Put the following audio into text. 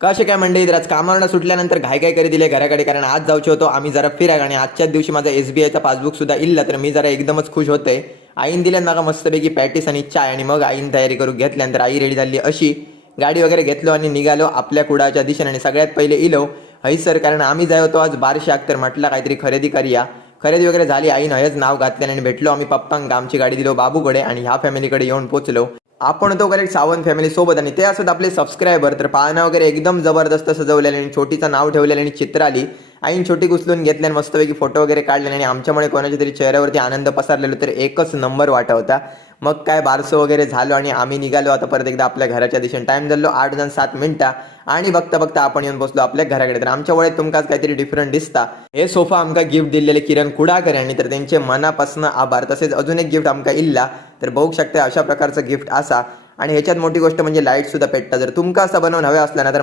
कसे काय मंडळी, तर आज कामावरून सुटल्यानंतर घाई काय करी दिले घराकडे, कारण आज जाऊचे होतो आम्ही जरा फिरायला आणि आजच्याच दिवशी माझा SBIचा पासबुक सुद्धा इल्ला, तर मी जरा एकदमच खुश होते. आईन दिल्या नाका मस्तपैकी पॅटीस आणि चाय, आणि मग आईन तयारी करून घेतल्यानंतर आई रेडी झाली अशी. गाडी वगैरे घेतलो आणि निघालो आपल्या कुडाच्या दिशेने. आणि सगळ्यात पहिले इलो हैसर, कारण आम्ही जाय होतो आज बारशाक, तर म्हटलं काहीतरी खरेदी करूया. खरेदी वगैरे झाली, आईन हयच नाव घातल्याने आणि भेटलो आम्ही पप्पांक. आमची गाडी दिलो बाबूकडे आणि ह्या फॅमिलीकडे येऊन पोचलो. आपण तो करेक्ट सावंत फॅमिली सोबत, आणि ते असत आपले सबस्क्रायबर. तर पाळणा वगैरे एकदम जबरदस्त सजवलेले आणि छोटीचं नाव ठेवलेलं आणि चित्र आली. आईन छोटी उचलून घेतली आणि मस्तपैकी फोटो वगैरे काढले आणि आमच्यामुळे कोणाच्या तरी चेहऱ्यावरती आनंद पसरलेलो, तर एकच नंबर वाटा होता. मग काय बारसं वगैरे झालो आणि आम्ही निघालो आता परत एकदा आपल्या घराच्या दिशेने. टाइम झालो 8:07 आणि बघता बघता आपण येऊन बसलो आपल्या घराकडे. तर आमच्या वळेत तुमकाच काहीतरी डिफरंट दिसता. हे सोफा आमका गिफ्ट दिलेले किरण कुडाकर यांनी, तर त्यांचे मनापासून आभार. तसेच अजून एक गिफ्ट आमका इल्ला, तर बघू शकता अशा प्रकारचं गिफ्ट असा. आणि ह्याच्यात मोठी गोष्ट म्हणजे लाईट सुद्धा पेटता. जर तुमका असं बनवून हवे असला ना, तर